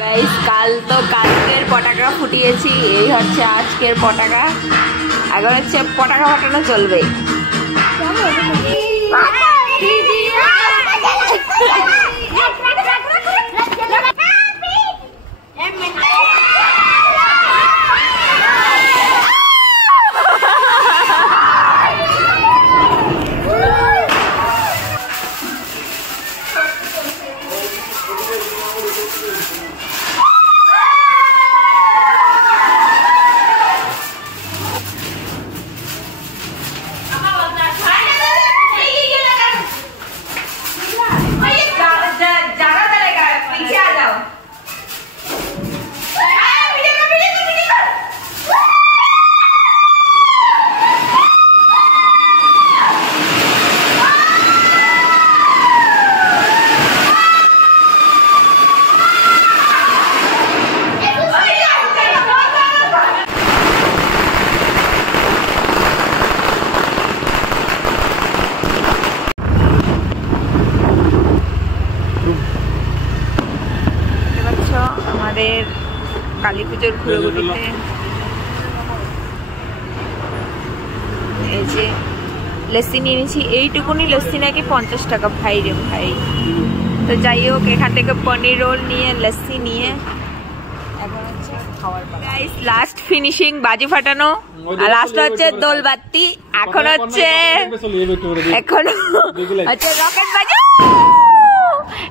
Guys কাল তো কালকের পটাকা ফুটিয়েছি, এই হচ্ছে আজকের পটাকা। এখন হচ্ছে পটাকা ফাটানো চলবে। আমাদের কালী পুজোর ঘুরোঘুরিতে এই যে লস্যি নিয়ে নিয়েছি, এইটুকুনি লস্যি নাকি 50 টাকা। ভাই রে ভাই। তো যাই হোক, এখান থেকে পনির রোল নিয়ে লস্যি নিয়ে এখন হচ্ছে খাওয়ার পালা। গাইস লাস্ট ফিনিশিং বাজি ফাটানো, আর লাস্ট হচ্ছে দোলবাতি। এখন হচ্ছে রকেট বাজি।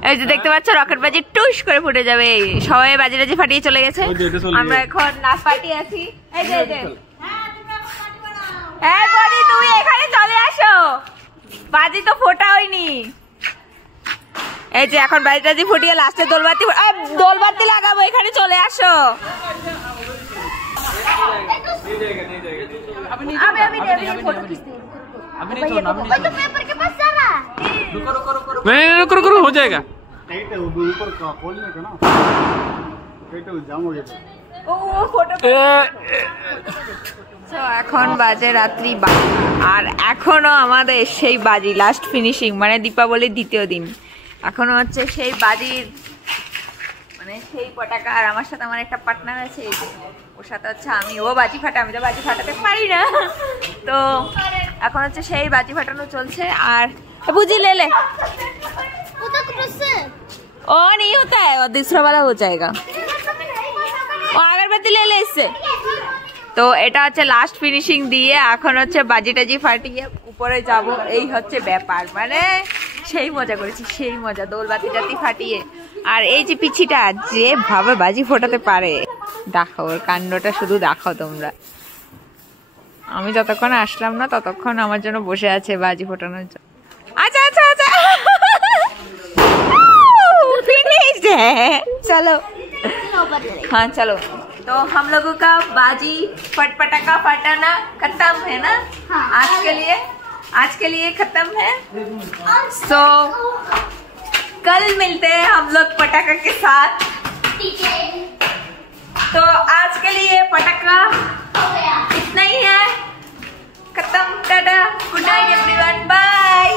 এই যে দেখতে পাচ্ছ রকেট বাজি টুস করে ফুটে যাবে। সবাই বাজি টাজি ফাটিয়ে চলে গেছে, আমরা এখন নাচ পার্টি আছি। এই যে হ্যাঁ বলি তুমি এখানে চলে আসো, বাজি তো ফোটা হয়নি। এই যে এখন বাজি টাজি ফুটিয়ে লাস্টে দোলবাতি লাগাবো, এখানে চলে আসো। करो हो जाएगा। এখন বাজে রাত্রি 12, আর এখনো আমাদের সেই বাজি লাস্ট ফিনিশিং, মানে দীপাবলির দ্বিতীয় দিন। এখনো হচ্ছে সেই বাজির মানে সেই পটাকা। আর আমার সাথে আমার একটা পার্টনার আছে, এই যে ওর সাথে হচ্ছে ও বাজি ফাটা, আমি তো বাজি ফাটাতে পারি না। তো এখন হচ্ছে সেই বাজি ফাটানো চলছে। আর बुझी ले ले, ओ नहीं होता है, और दूसरा वाला हो जाएगा। ও আগরবাতি ले ले इससे। তো এটা হচ্ছে লাস্ট ফিনিশিং দিয়ে এখন হচ্ছে বাজি টাজি ফাটিয়ে উপরে যাব। এই হচ্ছে ব্যাপার, মানে সেই মজা করেছি, সেই মজা দোলবাতি টাতি ফাটিয়ে। আর এই যে পিছিটা যে ভাবে বাজি ফোটাতে পারে, দেখো ওর কাণ্ডটা শুধু দেখো তোমরা। আমি যতক্ষণ আসলাম না ততক্ষণ আমার জন্য বসে আছে বাজি ফোটানোর জন্য। अच्छा अच्छा अच्छा फिनिश है, चलो हाँ चलो। तो हम लोगों का बाजी पटाखा फटाना खत्म है ना। हाँ, आज के लिए खत्म है। तो कल मिलते हैं हम लोग पटाखा के साथ। तो आज के लिए पटाखा इतना ही है, खत्म। Tata, good night everyone, bye.